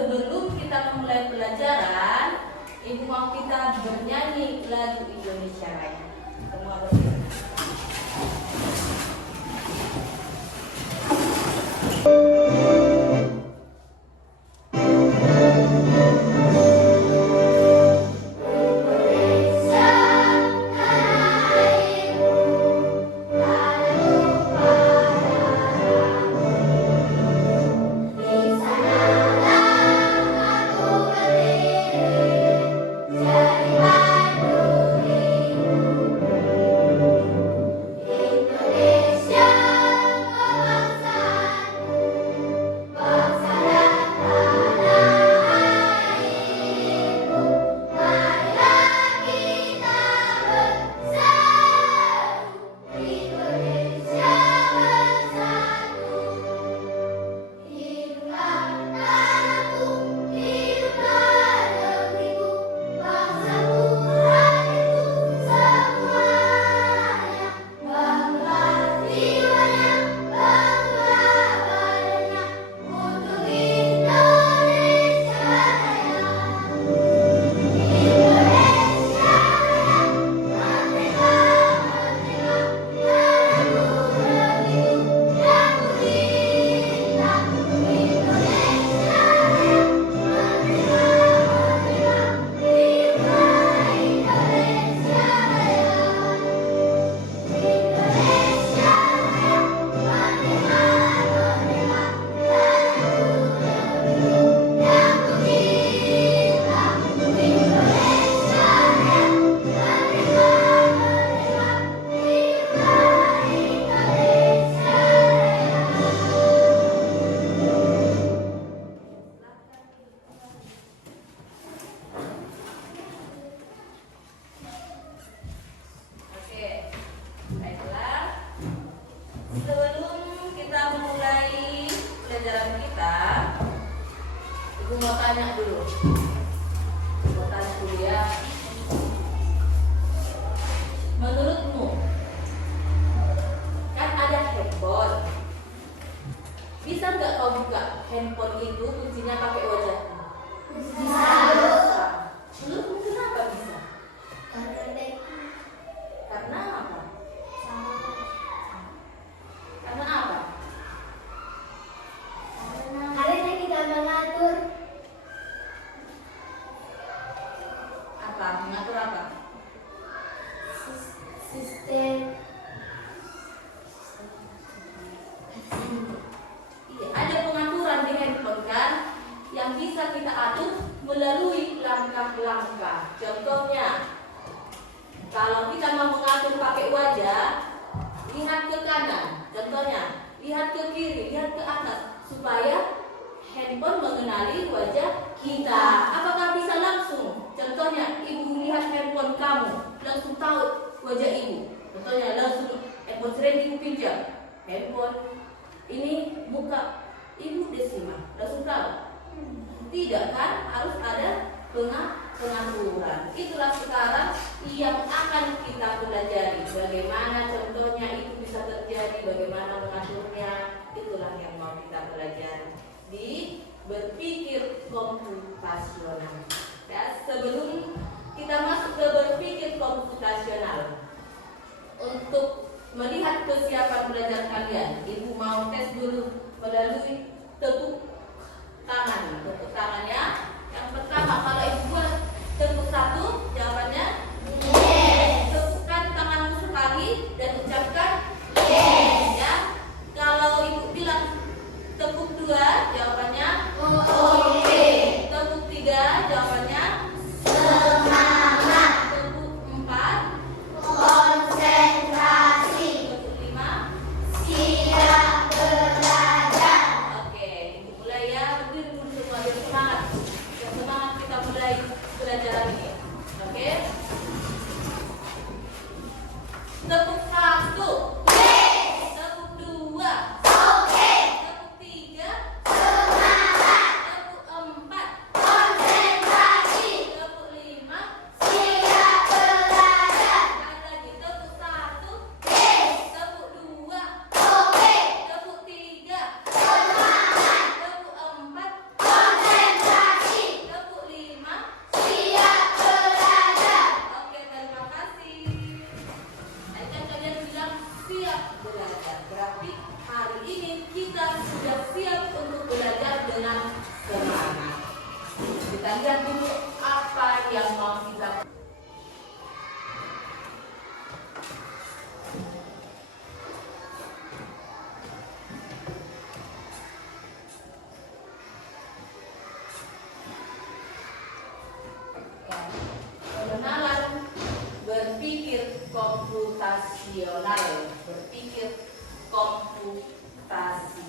sebelum kita memulai pelajaran, Ibu mau kita bernyanyi lagu Indonesia Raya. Semua bersiap. Sebelum kita memulai pelajaran kita, Ibu mau tanya dulu. Mau tanya dulu ya. Menurutmu, kan ada handphone. Bisa nggak kau buka handphone itu kuncinya pakai wajahmu? Bisa. Menurutmu kenapa bisa? Karena apa? Karena apa? Karena kita mengatur Apa? Mengatur apa? sistem. Iya, ada pengaturan di handphone kan yang bisa kita atur melalui langkah-langkah. Contohnya, kalau kita mau mengatur pakai wajah, lihat ke kanan. Contohnya, lihat ke kiri, lihat ke atas, supaya handphone mengenali wajah kita. Apakah bisa langsung? Contohnya, ibu lihat handphone kamu, langsung tahu wajah ibu. Contohnya, langsung handphone sering ibu pinjam. Handphone ini muka ibu Desima, langsung tahu. Tidak kan? Harus ada pengaturan. Itulah sekarang yang akan kita pelajari. Bagaimana contohnya itu bisa terjadi, bagaimana mengaturnya. Itulah yang mau kita pelajari di berpikir komputasional. Ya, sebelum kita masuk ke berpikir komputasional, untuk melihat kesiapan belajar kalian, Ibu mau tes dulu melalui tepuk tangan. Tepuk tangannya. Yang pertama, kalau Ibu buat tepuk satu, jawabannya yes. Tepukkan tanganmu sekali dan ucapkan yes. Ya. Kalau Ibu bilang tepuk dua, jawabannya oke. Tepuk tiga, jawabannya semangat. Tepuk empat, konsentrasi. Tepuk lima, siap belajar. Oke, Ibu dengan semangat. Kita lihat dulu apa yang mau kita. Pengenalan berpikir komputasional. Berpikir komputasional.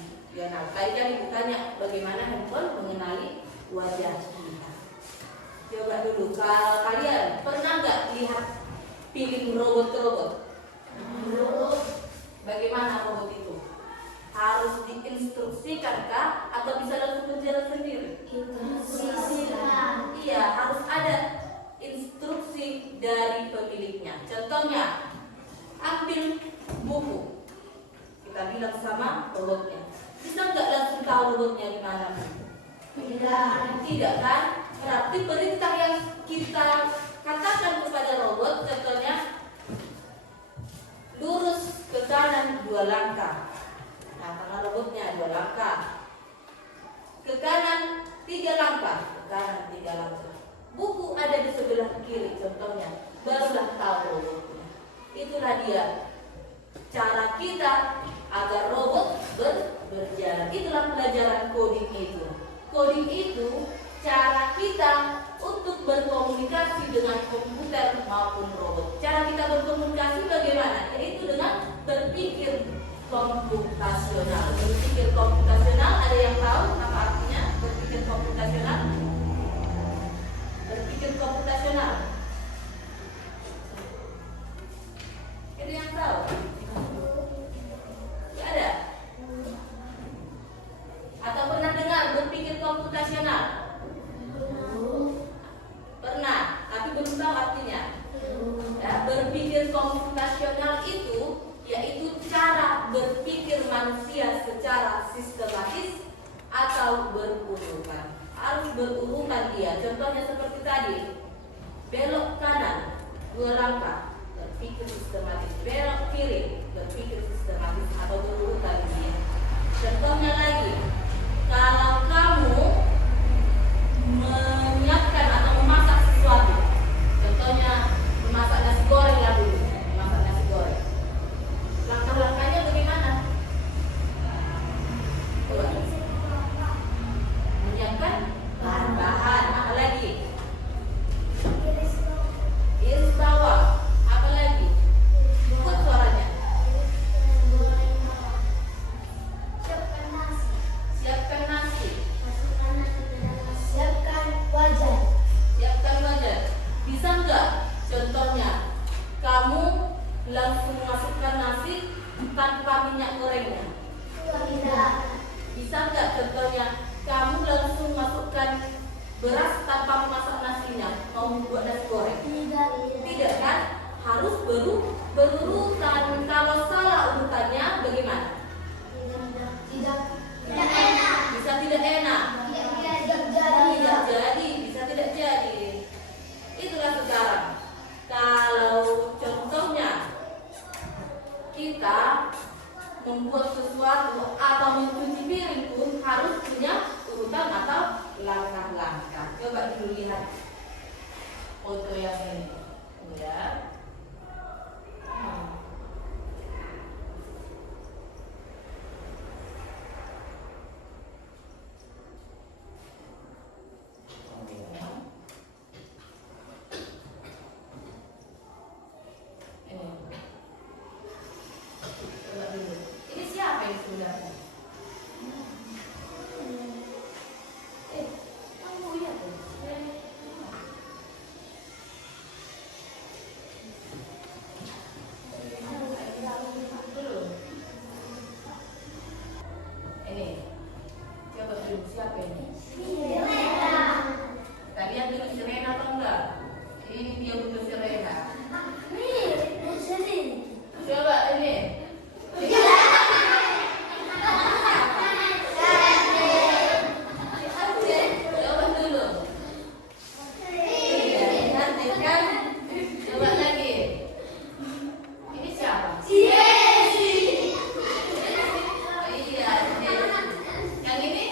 Tadi kan ibu tanya bagaimana handphone mengenali wajah kita. Coba dulu, kalau kalian pernah nggak lihat film robot-robot? Bagaimana robot itu? Harus diinstruksikan kah atau bisa langsung berjalan sendiri? Iya, harus ada instruksi dari pemiliknya. Contohnya, ambil buku. Kita bilang sama robotnya. Bisa nggak langsung tahu robotnya di mana? Tidak kan? Berarti perintah yang kita katakan kepada robot, contohnya lurus ke kanan 2 langkah. Nah, karena robotnya 2 langkah. Ke kanan 3 langkah. Ke kanan 3 langkah. Buku ada di sebelah kiri, contohnya. Barulah tahu robotnya. Itulah dia cara kita agar robot berjalan. Itulah pelajaran coding itu. Coding itu cara kita untuk berkomunikasi dengan komputer maupun robot. Cara kita berkomunikasi bagaimana? Yaitu dengan berpikir komputasional. Berpikir komputasional, ada yang tahu apa artinya berpikir komputasional? Berpikir komputasional. Ada yang tahu? Tidak ada? Atau pernah dengar berpikir komputasional? Pernah, tapi belum tahu artinya. Ya, berpikir komputasional itu yaitu cara berpikir manusia secara sistematis atau berurutan. Harus berurutan dia. Contohnya seperti tadi, belok kanan 2 langkah, berpikir sistematis. Belok kiri, berpikir sistematis atau berurutan dia. Contohnya lagi, kalau kamu menyiapkan atau memasak sesuatu, contohnya memasak nasi goreng lah dulu, memasak nasi goreng. Langkah-langkahnya bagaimana? Coba. Menyiapkan bahan-bahan, apa lagi? Iris bawang, apa lagi? Ikut suaranya. Siapkan nasi. Siapkan wajan. Siapkan wajan. Bisa nggak? Contohnya, kamu langsung masukkan nasi tanpa minyak gorengnya. Tidak. Bisa nggak? Contohnya, kamu langsung masukkan beras tanpa memasak nasinya. Mau buat nasi goreng? Tidak kan? Harus berurutan. Kalau salah urutannya, bagaimana? Tidak enak. Bisa tidak enak. Tidak jadi, bisa tidak jadi. Itulah sekarang. Kalau contohnya kita membuat sesuatu atau mencuci piring pun harus punya urutan atau langkah-langkah. Coba dulu lihat foto yang ini. Ya. Coba dulu. Ini siapa yang sebenarnya? Kamu lihat tuh. Ini. Coba dulu siapa ini? Tadi yang dulu Serena atau enggak? Ini dia butuh Serena. Coba ini. Coba dulu. Iya, nanti kan. Coba lagi. Ini siapa? Iya, ini. Yang ini?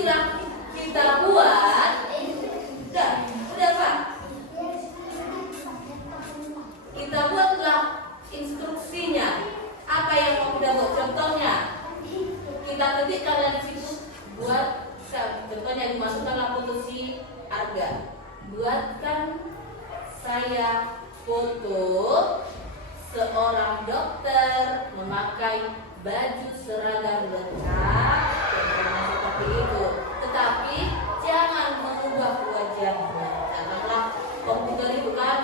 itulah kita buat. Udah Pak. Kita buatlah instruksinya. Apa yang mau kita buat? Contohnya, kita ketikkan di situ buat. Contohnya dimasukkanlah foto si Arga. Buatkan saya foto seorang dokter memakai baju seragam lengkap, contohnya seperti itu. Tetapi jangan mengubah wajahnya. Janganlah komputer itu kan,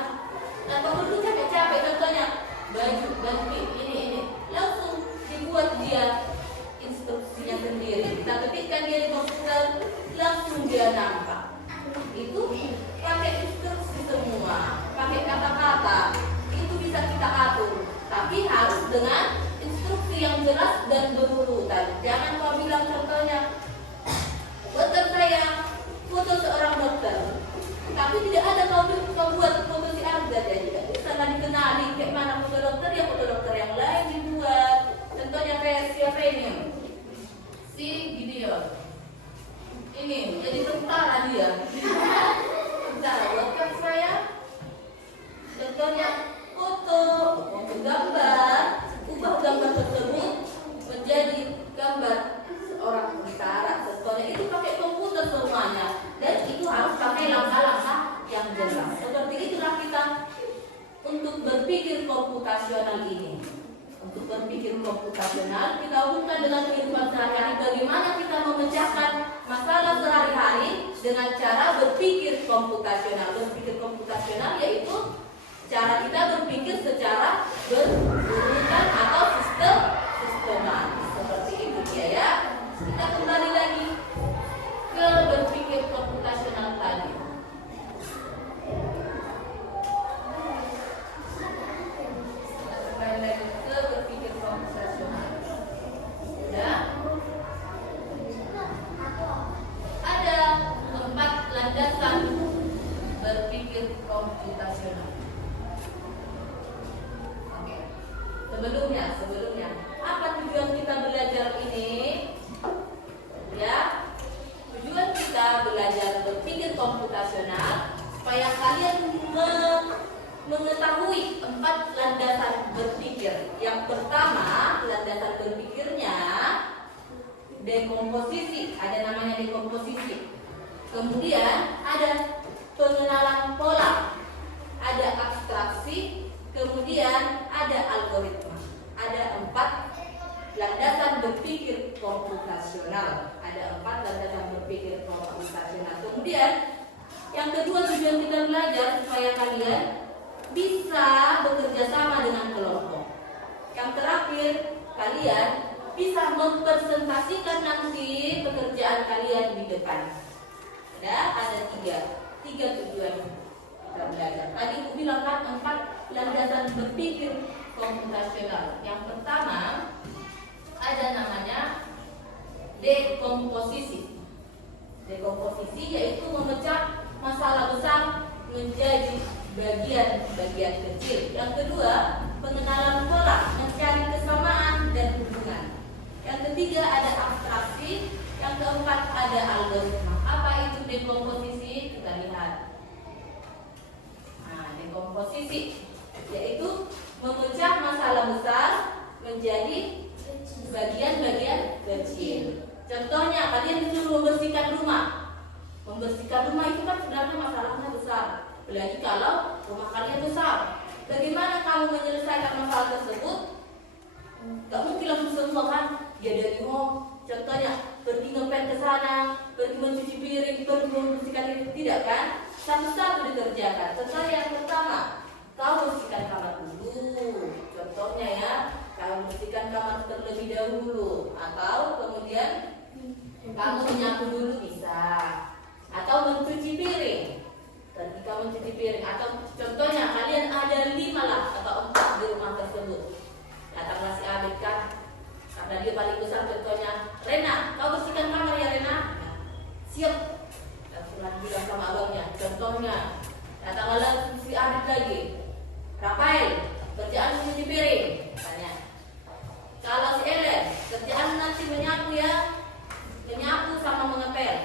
komputer capek-capek. Contohnya baju ini langsung dibuat dia instruksinya sendiri. Kita ketikkan dia di komputer, langsung dia nampak. Itu pakai instruksi semua, pakai kata-kata. Itu bisa kita atur, tapi harus dengan instruksi yang jelas dan berurutan. Jangan kau bilang contohnya, buatkan saya foto seorang dokter, tapi tidak ada kau buat foto si Arga, jadi tidak bisa dikenali kayak mana foto dokter, ya foto dokter yang lain dibuat. Contohnya kayak siapa ini? Si Gideon. Ini jadi tentara dia. Tentara, buatkan saya contohnya foto gambar, ubah gambar tersebut menjadi gambar seorang tentara. Contohnya itu pakai komputer semuanya, dan itu harus pakai langkah-langkah yang jelas. Seperti itulah kita untuk berpikir komputasional ini. Untuk berpikir komputasional, kita hubungkan dengan kehidupan sehari-hari. Bagaimana kita memecahkan masalah sehari-hari dengan cara berpikir komputasional. Berpikir komputasional yaitu cara kita berpikir secara berurutan atau sistematis. Seperti itu ya. Kita kembali lagi ke berpikir komputasional tadi. Kembali lagi ke berpikir komputasional. Ya. Ada 4 landasan berpikir komputasional. Oke. Sebelumnya, apa tujuan kita belajar ini? Ya, tujuan kita belajar berpikir komputasional supaya kalian mengetahui 4 landasan berpikir. Yang pertama, landasan berpikirnya dekomposisi, ada namanya dekomposisi. Kemudian ada pengenalan pola, ada abstraksi, kemudian ada algoritma. Ada 4 landasan berpikir komputasional. Ada 4 landasan berpikir komputasional. Kemudian yang kedua, tujuan kita belajar supaya kalian bisa bekerja sama dengan kelompok. Yang terakhir, kalian bisa mempresentasikan nanti pekerjaan kalian di depan. Ada tiga tujuan kita belajar. Tadi aku bilang kan 4 landasan berpikir komputasional. Yang pertama ada namanya dekomposisi. Dekomposisi yaitu memecah masalah besar menjadi bagian-bagian kecil. Yang kedua, pengenalan pola, mencari kesamaan dan hubungan. Yang ketiga ada abstraksi. Yang keempat ada algoritma. Apa itu dekomposisi? Kita lihat. Nah, dekomposisi yaitu memecah masalah besar menjadi bagian-bagian kecil. Contohnya, kalian disuruh membersihkan rumah. Membersihkan rumah itu kan sebenarnya masalahnya besar. Apalagi kalau rumah kalian besar. Bagaimana kamu menyelesaikan masalah tersebut? Gak mungkin langsung semua kan? Ya dari home. Contohnya, pergi ngepel ke sana, pergi mencuci piring, pergi membersihkan ini. Tidak kan? Satu-satu dikerjakan. Contohnya yang pertama, kau bersihkan kamar dulu. Contohnya ya, kau bersihkan kamar terlebih dahulu. Atau kemudian kamu menyapu dulu bisa. Atau mencuci piring. Ketika mencuci piring. Atau contohnya kalian ada 5 lah atau 4 di rumah tersebut. Datanglah si Abid kan, karena dia paling besar. Contohnya, Rena, kau bersihkan kamar ya Rena? Siap. Langsung bilang sama abangnya. Contohnya, datanglah si Abid lagi. Rafael, kerjaan mencuci piring. Tanya. Kalau si Ellen, kerjaan nanti menyapu ya, menyapu sama mengepel.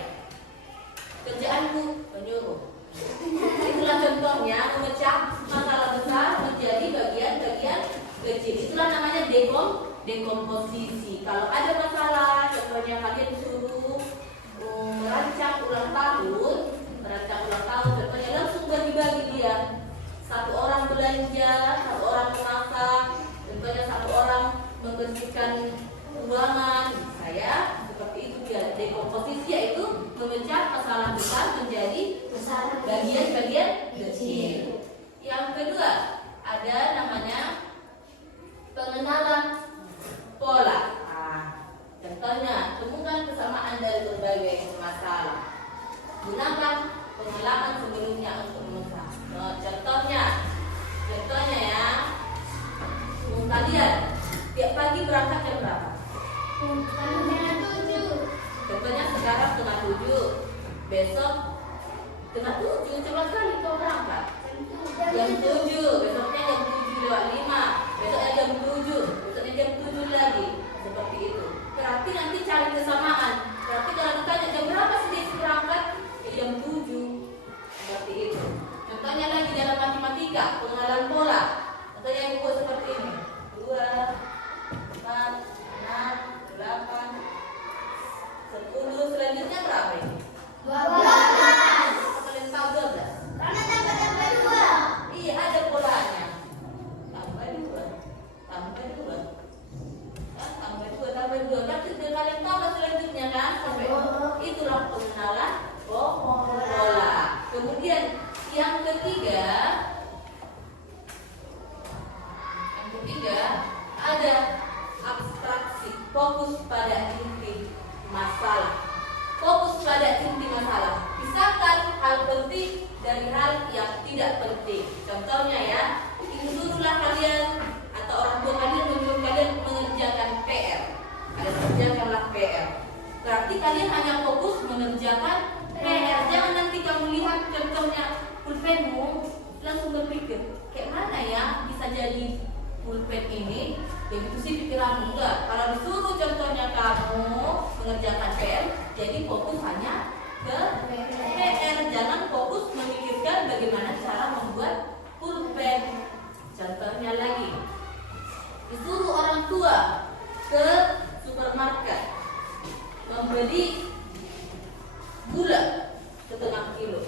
dekomposisi. Kalau ada masalah, contohnya kalian disuruh merancang ulang tahun, contohnya langsung bagi-bagi dia. Satu orang belanja, satu orang memasak, contohnya satu orang membersihkan ruangan. Saya seperti itu dia. Dekomposisi yaitu memecah masalah besar menjadi bagian-bagian kecil. Yang kedua, ada namanya pengenalan pola. Contohnya, temukan kesamaan dari berbagai masalah. Gunakan pengalaman sebelumnya untuk memecah. Contohnya ya, kalian tiap pagi berangkat jam berapa? Contohnya sekarang 6:30, besok 6:30, coba kali kau berangkat jam 7, besoknya jam 7:05, besoknya jam 7, besoknya jam 7 lagi, seperti itu. Berarti nanti cari kesamaan. Berarti kalau ditanya jam berapa sih dia berangkat, jam 7, seperti itu. Contohnya lagi dalam matematika, pengenalan pola. Contohnya yang buat seperti ini, 2, 4, 6, 8, 10, selanjutnya berapa ini? 12. Kalian tahu 12? Karena tambah 2. Iya, ada polanya. Tambah 2. Tambah 2. Berarti kalian tambah selanjutnya kan? Sampai itulah pengenalan pola. Kemudian yang ketiga ada abstraksi, fokus pada inti masalah. Pisahkan hal penting dari hal yang tidak penting. Contohnya ya, suruhlah kalian atau orang tua kalian menyuruh kalian mengerjakan PR. Kalian kerjakanlah PR. Berarti kalian hanya fokus mengerjakan PR. Jangan nanti kamu lihat contohnya pulpenmu langsung berpikir, kayak mana ya bisa jadi pulpen ini? Begitu sih pikiranmu. Enggak. Kalau disuruh contohnya kamu mengerjakan PR, jadi fokus hanya ke PR. Jangan fokus memikirkan bagaimana cara membuat pulpen. Contohnya lagi, disuruh orang tua ke supermarket membeli gula setengah kilo.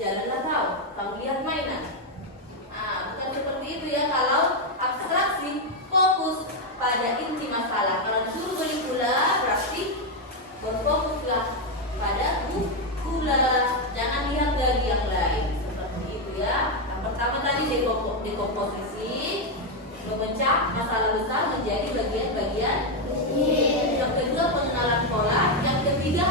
Janganlah tahu lihat mainan. Bukan seperti itu ya. Kalau abstraksi, fokus pada inti masalah. Kalau disuruh beli gula, berarti berfokuslah pada gula. Jangan lihat lagi yang lain. Seperti itu ya. Yang pertama tadi dekomposisi, memecah masalah besar menjadi bagian-bagian. Yang kedua pengenalan pola. Yang ketiga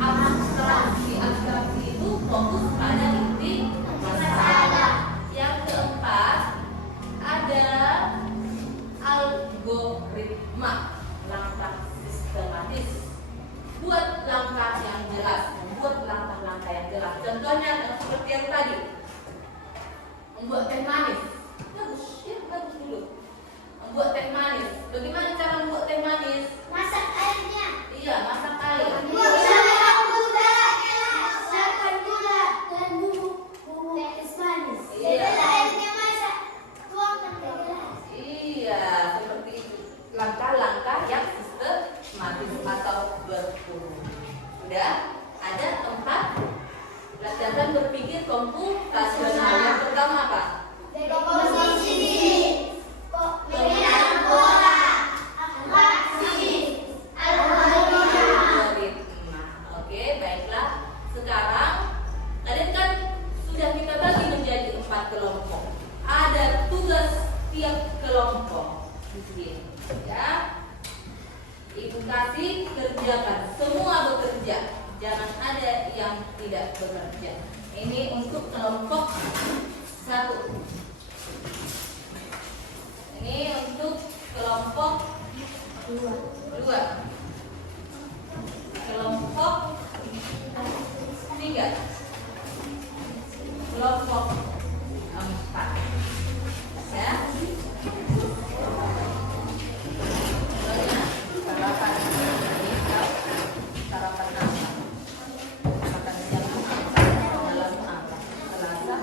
abstraksi. Abstraksi itu fokus pada inti masalah. Yang keempat ada algoritma, langkah sistematis. Buat langkah yang jelas, membuat langkah-langkah yang jelas. Contohnya seperti yang tadi, membuat teh manis. Bagus dulu. Membuat teh manis. Bagaimana cara membuat teh manis? Masak airnya. Iya, masak air. Masukkan gula dan bumbu es manis. Iya. Setelah airnya masak, tuangkan ke gelas. Iya, seperti itu. Langkah-langkah yang sistematis atau berurutan. Sudah ada 4 latihan berpikir komputasional. Yang pertama apa? Dekomposisi, pengenalan pola, abstraksi, algoritma. Oke, baiklah. Sekarang kalian kan sudah kita bagi menjadi 4 kelompok. Ada tugas tiap kelompok di sini. Ya. Ibu kasih kerjakan. Semua bekerja. Jangan ada yang tidak bekerja. Ini untuk kelompok 1. Ini untuk kelompok 2. Kelompok 3. Kelompok 4. Ya. Contohnya sarapan ini sarapan apa? Makan siang apa? Malam apa? Selasa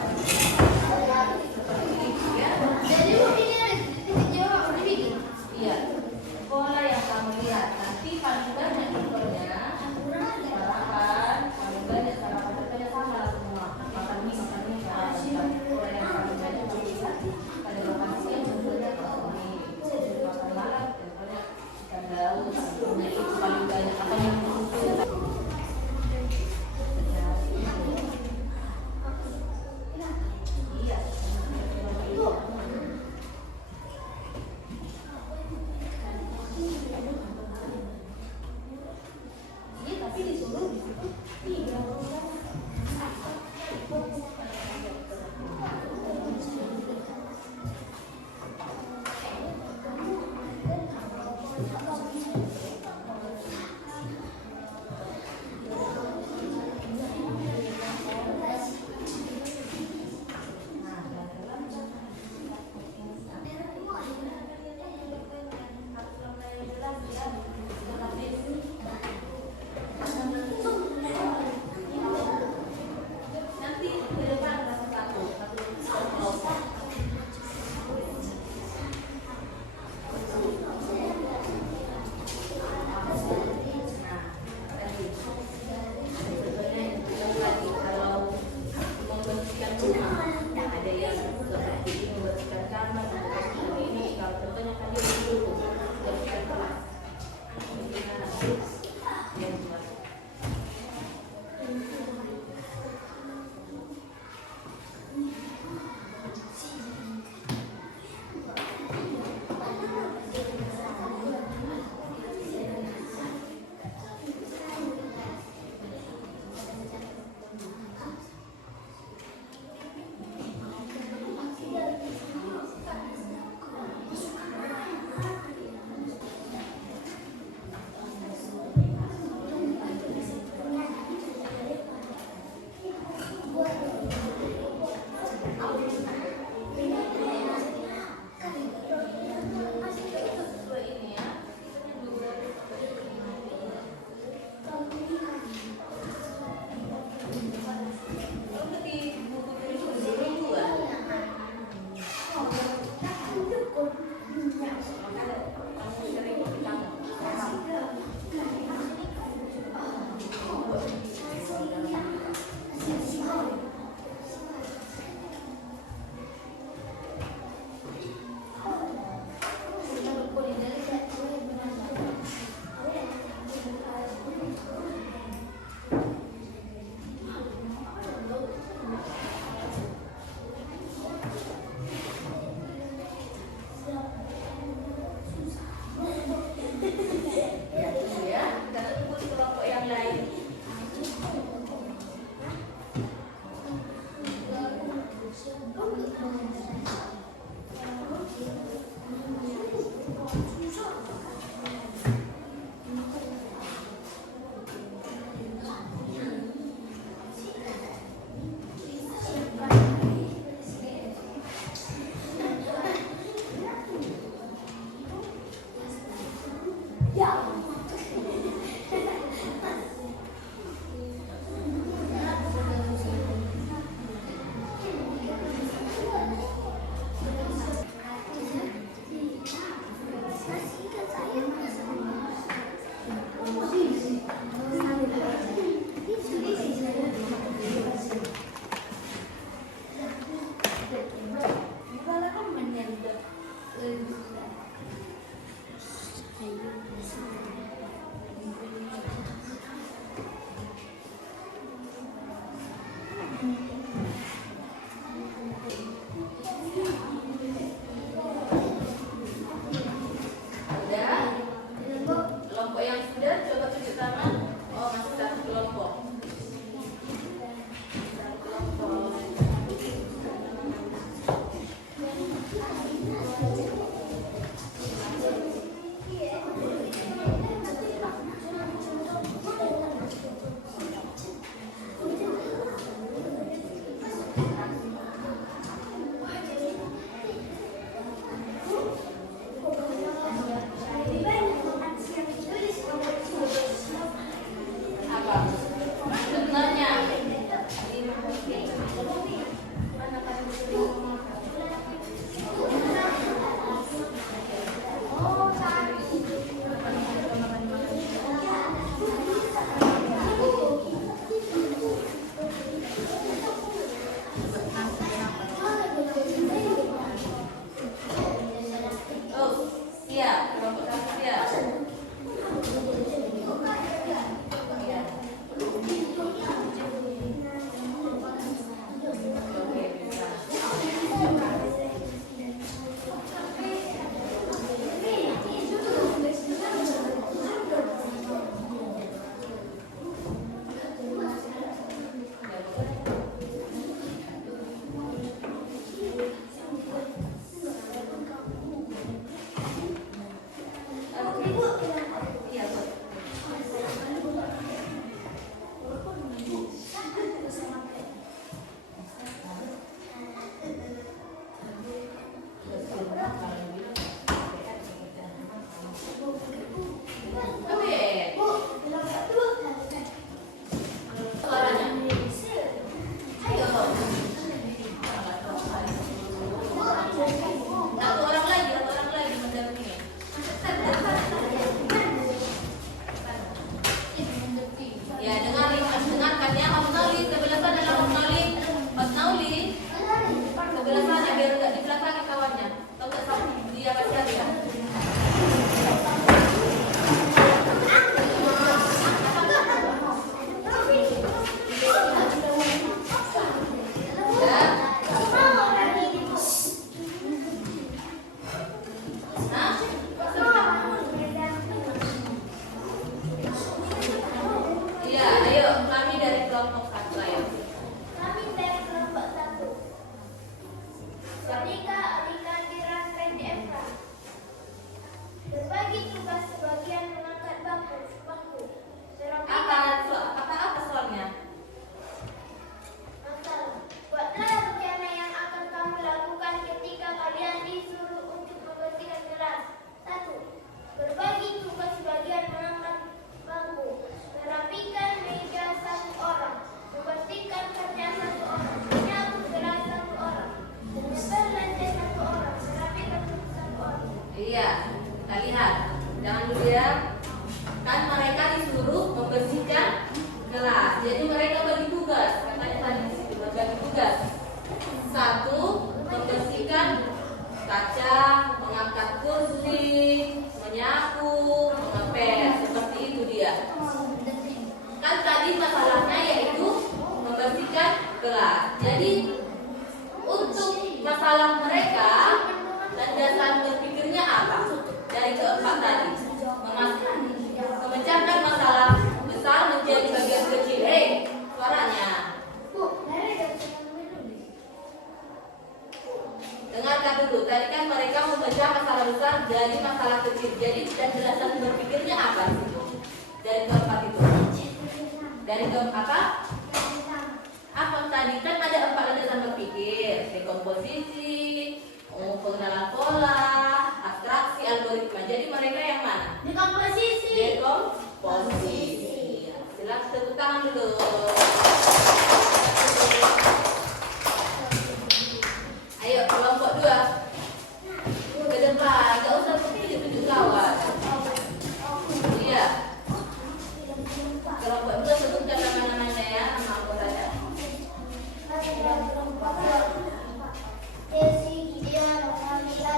Udah? Kelompok yang sudah coba tunjuk tangan. Oh, masih satu kelompok. Satu kelompok. Apa? Sebenarnya oh, siap, kelompok satu siap. Oke, bisa. Iya, oke. Suaranya. Ayo. Satu orang lagi mendampingi. Ya, dengarkan ya, Om Nauli sebelah sana lah, Om Nauli. Mas Nauli sebelah sana biar enggak di belakang kawannya. Tahu enggak sama dia baca dia. Ya. Hah? Iya, ayo kami dari kelompok satu ayo. Kami dari kelompok 1. Monika, Alika, Kira, Randy, Eva. Berbagi tugas sebagian mengangkat bangku. Apa soalnya? Masalah. Buatlah rencana yang akan kamu lakukan ketika kalian disuruh untuk membersihkan kelas. 1. Berbagi tugas sebagian mengangkat bangku. Merapikan meja 1 orang. Membersihkan kaca 1 orang. Menyapu gelas 1 orang. Menyebar lantai 1 orang. Merapikan buku 1 orang. Iya, kita lihat. Jangan dulu ya. Kan mereka disuruh membersihkan kelas. Jadi mereka bagi tugas. Katanya tadi di situ bagi tugas. 1. Membersihkan kaca, mengangkat kursi, menyapu, mengepel. Seperti itu dia. Kan tadi masalahnya yaitu membersihkan kelas. Jadi untuk masalah mereka dan dasar berpikirnya apa? Dari keempat tadi, memecahkan masalah besar menjadi bagian kecil. Suaranya. Dengarkan dulu. Tadi kan mereka memecah masalah besar dari masalah kecil. Jadi dan dasar berpikirnya apa? Dari keempat itu. Dari keempat apa? Apa tadi kan ada 4 landasan berpikir, dekomposisi, pengenalan pola, abstraksi, algoritma. Jadi mereka yang mana? Dekomposisi. Dekomposisi. Silakan tepuk tangan dulu. Ayo kelompok 2 ke depan, gak usah tunjuk kawan. Iya. Kelompok 2 sebutkan nama-namanya ya, nama anggotanya. Desi, Gideon, Kamila,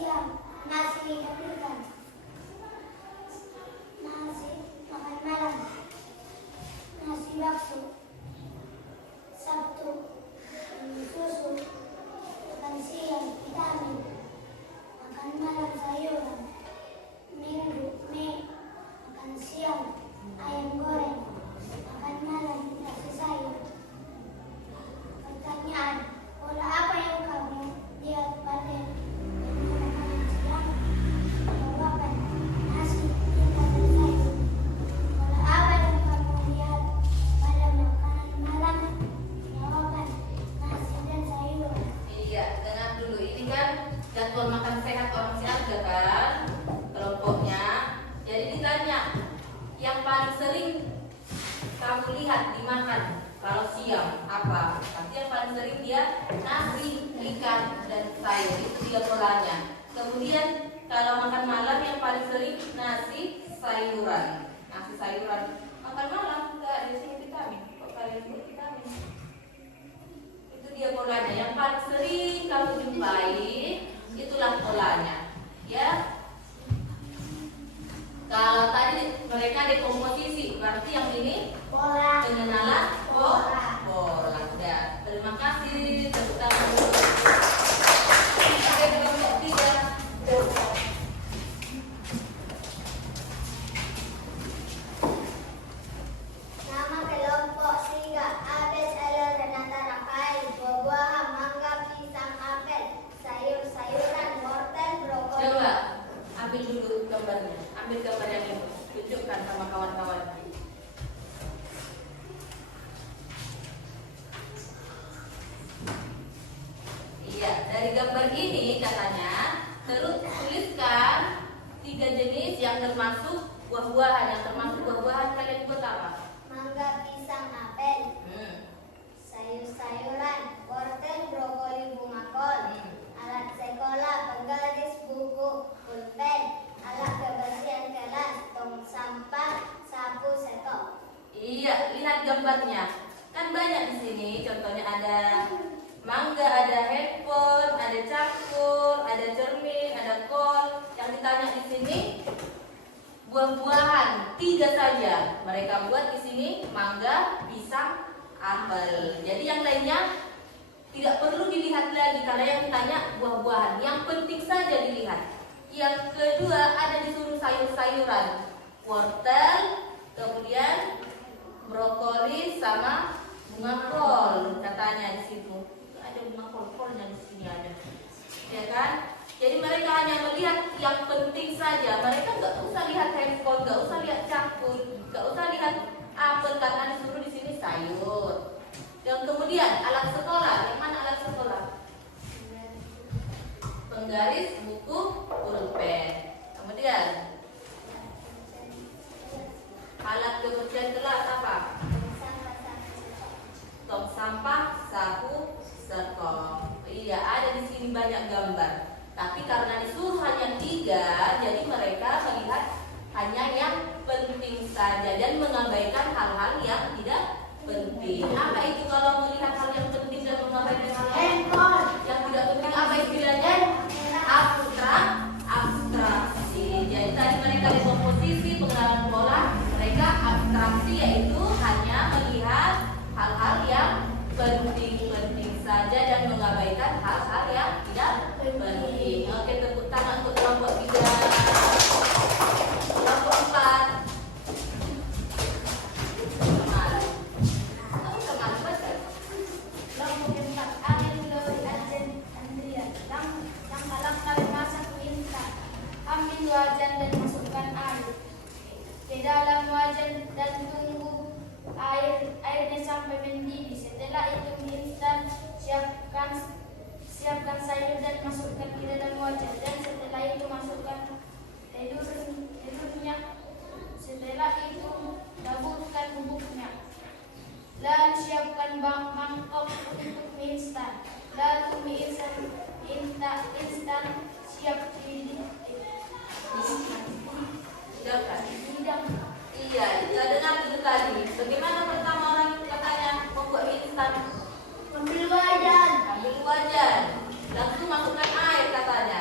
siang nasi ikan ikan. Nasi makan malam nasi bakso. Sabtu susu. Makan siang vitamin. Makan malam sayuran. Minggu mie. Makan siang ayam goreng. Makan malam nasi sayur. Pertanyaan, pola apa yang kamu lihat pada menu makanan siang? Jawaban, nasi ikan dan sayur. Pola apa yang kamu lihat pada makanan malam? Jawaban, nasi dan sayur. Iya, dengar dulu. Ini kan jadwal makan sehat orang Siaga kan, kelompoknya. Jadi ditanya, yang paling sering kamu lihat dimakan kalau siang apa? Pasti yang paling sering dia nasi, ikan, dan sayur. Itu 3 polanya. Kemudian kalau makan malam yang paling sering nasi, sayuran. Nasi sayuran. Makan malam nggak ada sini vitamin. Kok kalian sebut vitamin? Itu dia polanya. Yang paling sering kamu jumpai, itulah polanya. Ya. Kalau tadi mereka dekomposisi, berarti yang ini Pola. pengenalan Pola. pola. Udah. Terima kasih. Tepuk tangan dulu. Kita ke kelompok 3. Nama kelompok 3 Abel, Ellen, Renata, Rafael. Buah-buahan, mangga, pisang, apel. Sayur-sayuran, wortel, brokoli. Coba ambil dulu gambarnya. Ambil gambar yang ini. Tunjukkan sama kawan-kawan. Iya, dari gambar ini katanya terus tuliskan 3 jenis yang termasuk buah-buahan. Yang termasuk buah-buahan kalian buat apa? Mangga, pisang, apel. Hmm. Sayur-sayuran, wortel, brokoli, bunga kol. Alat sekolah, penggaris, buku, pulpen. Alat kebersihan kelas, tong sampah, sapu, setok. Iya, lihat gambarnya. Kan banyak di sini. Contohnya ada mangga, ada handphone, ada cangkul, ada cermin, ada kol. Yang ditanya di sini buah-buahan 3 saja. Mereka buat di sini mangga, pisang, apel. Jadi yang lainnya tidak perlu dilihat lagi karena yang ditanya buah-buahan. Yang penting saja dilihat. Yang kedua ada disuruh sayur-sayuran, wortel, kemudian brokoli sama bunga kol katanya di situ. Ada bunga kolnya di sini ada, ya kan? Jadi mereka hanya melihat yang penting saja. Mereka nggak usah lihat handphone, nggak usah lihat cangkul, nggak usah lihat apel karena disuruh di sini sayur. Dan kemudian alat sekolah, yang mana alat sekolah? Penggaris, buku, pulpen. Kemudian alat kebersihan kelas apa? Tong sampah, sapu, sekop. Iya, ada di sini banyak gambar. Tapi karena disuruh hanya 3, jadi mereka melihat hanya yang penting saja dan mengabaikan hal-hal yang tidak penting. Apa itu kalau melihat hal yang penting dan mengabaikan hal yang tidak penting? Apa istilahnya? Abstraksi. Jadi tadi mereka di komposisi pengenalan pola, mereka abstraksi yaitu hanya melihat hal-hal yang penting-penting saja dan mengabaikan hal-hal yang tidak penting. Oke, tepuk tangan untuk kelompok 3. Kelompok 4. Kemarin. Kamu kemarin baca? Kelompok 4 Amin, Lori, Arjen, Andrea. Yang dalam kali masak minta. Ambil wajan dan masukkan air. Ke dalam wajan dan tunggu airnya sampai mendidih. Setelah itu instan siapkan sayur dan masukkan ke dalam wajan, dan setelah itu masukkan telurnya. Setelah itu taburkan bubuknya. Lalu siapkan mangkok untuk mie instan. Lalu mie instan siap dihidangkan. Iya, kita dengar itu tadi. Bagaimana pertama orang katanya membuat mie instan? Ambil wajan. Ambil wajan, langsung masukkan air katanya.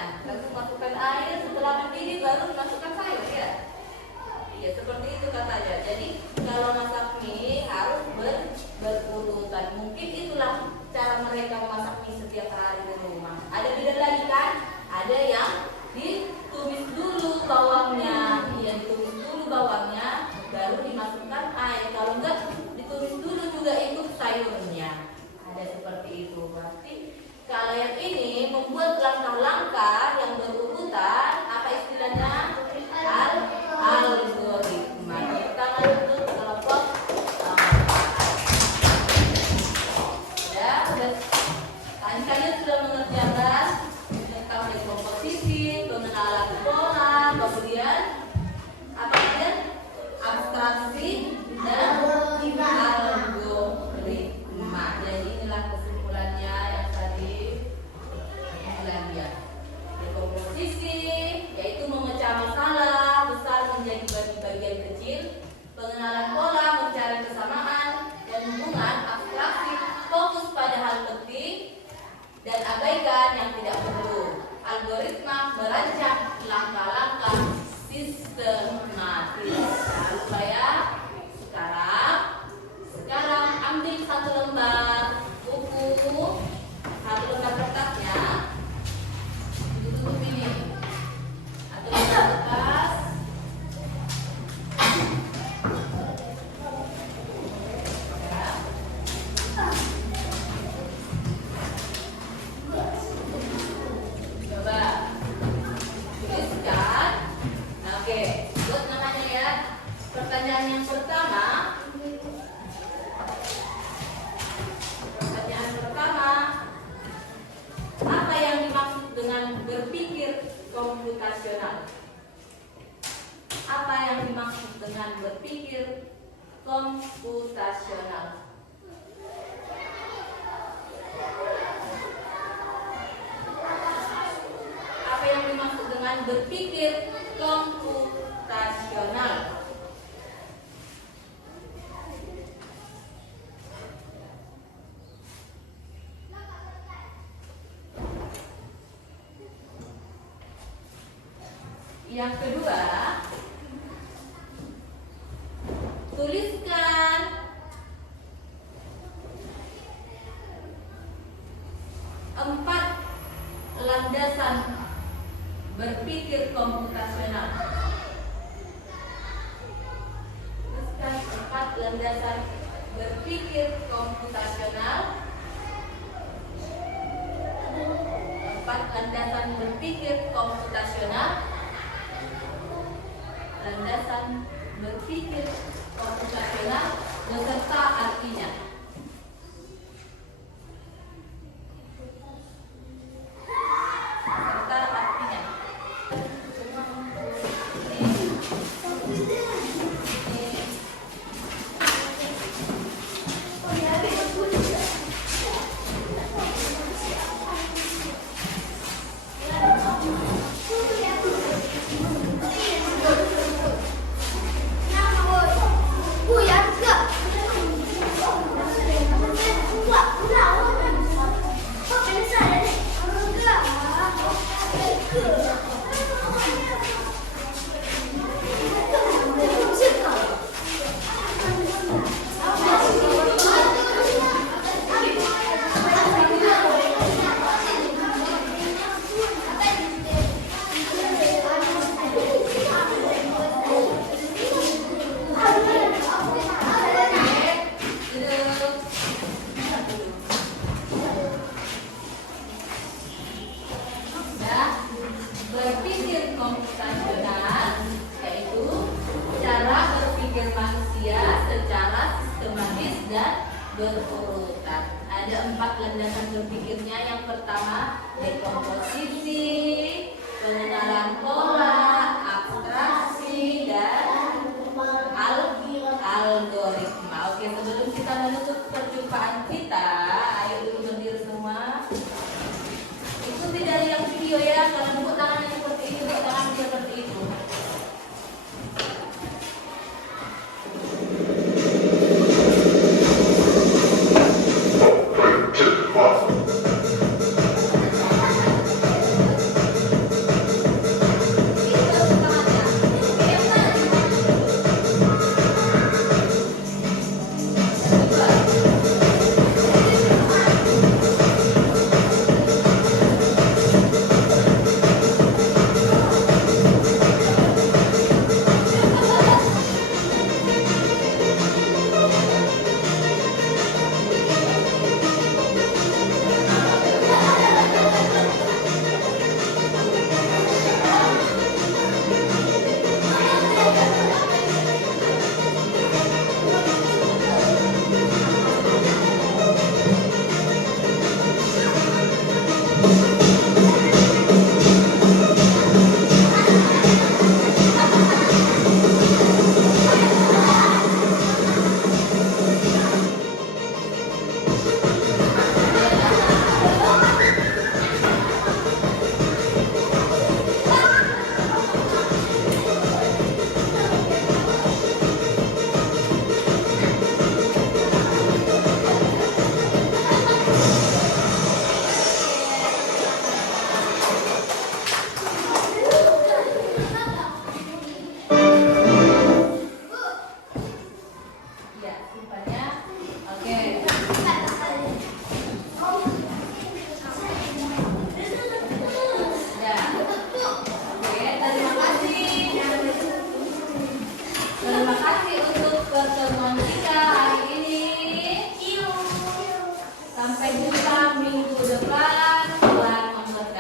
komputasional. Apa yang dimaksud dengan berpikir komputasional? Apa yang dimaksud dengan berpikir komputasional? Yang kedua, tuliskan empat landasan berpikir komputasional. Tuliskan empat landasan berpikir komputasional. Empat landasan berpikir komputasional. Landasan berpikir komputasional beserta artinya. Beserta artinya. Berpikir komputasional yaitu cara berpikir manusia secara sistematis dan berurutan. Ada empat landasan berpikirnya. Yang pertama, dekomposisi, pengenalan pola, abstraksi, dan algoritma. Oke, sebelum kita menutup perjumpaan kita, ayo dulu berdiri semua. Ikuti dari yang video ya. Kalau tepuk tangannya seperti itu, tepuk tangan seperti itu. Ya, simpannya.